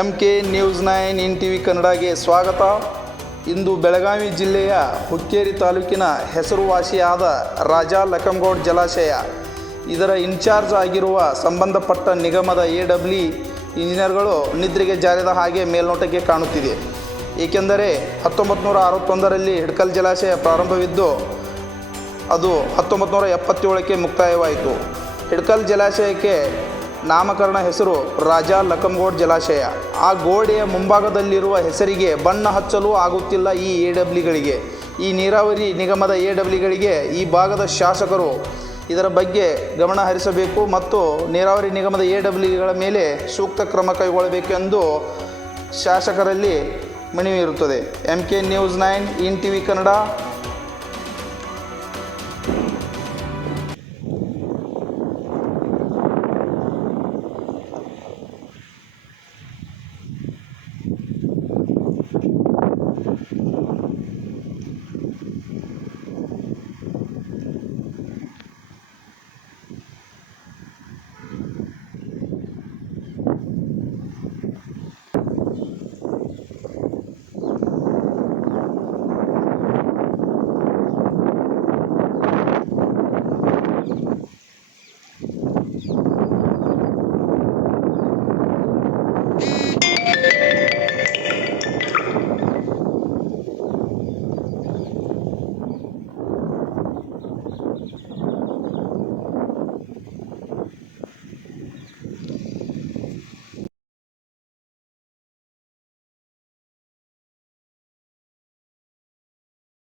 MK news 9 ಇನ್ TV ಕನ್ನಡಗೆ ಸ್ವಾಗತ. ಇಂದು ಬೆಳಗಾವಿ ಜಿಲ್ಲೆಯ ಹುಕ್ಕೇರಿ ತಾಲೂಕಿನ ಹೆಸರುವಾಸಿಯಾದ ರಾಜಾ ಲಕಂಗೌಡ ಜಲಾಶಯ ಇದರ ಇನ್ಚಾರ್ಜ್ ಆಗಿರುವ ಸಂಬಂಧಪಟ್ಟ ನಿಗಮದ AW ಇಂಜಿನಿಯರ್ಗಳು ನಿದ್ರೆಗೆ ಜಾರಿದ ಹಾಗೆ ಮೇಲ್ನೋಟಕ್ಕೆ ಕಾಣುತ್ತಿದೆ. ಏಕೆಂದರೆ 1961ರಲ್ಲಿ ಹಿಡ್ಕಲ್ ಜಲಾಶಯ ಪ್ರಾರಂಭವಿದ್ದು ಅದು 1977ಕ್ಕೆ ಮುಕ್ತಾಯವಾಯಿತು. ಹಿಡ್ಕಲ್ ಜಲಾಶಯಕ್ಕೆ ನಾಮಕರಣ ಹೆಸರು ರಾಜಾ ಲಕಂಗೌಡ ಜಲಾಶಯ. ಆ ಗೋಡೆಯ ಮುಂಭಾಗದಲ್ಲಿರುವ ಹೆಸರಿಗೆ ಬಣ್ಣ ಹಚ್ಚಲು ಆಗುತ್ತಿಲ್ಲ ಈ AWಗಳಿಗೆ. ಈ ನೀರಾವರಿ ನಿಗಮದ AWಗಳಿಗೆ ಈ ಭಾಗದ ಶಾಸಕರು ಇದರ ಬಗ್ಗೆ ಗಮನ ಹರಿಸಬೇಕು ಮತ್ತು ನೀರಾವರಿ ನಿಗಮದ AWಗಳ ಮೇಲೆ ಸೂಕ್ತ ಕ್ರಮ ಕೈಗೊಳ್ಳಬೇಕೆಂದು ಶಾಸಕರಲ್ಲಿ ಮನವಿ ಇರುತ್ತದೆ. MK ನ್ಯೂಸ್ 9 ಇನ್ ಟಿವಿ ಕನ್ನಡ.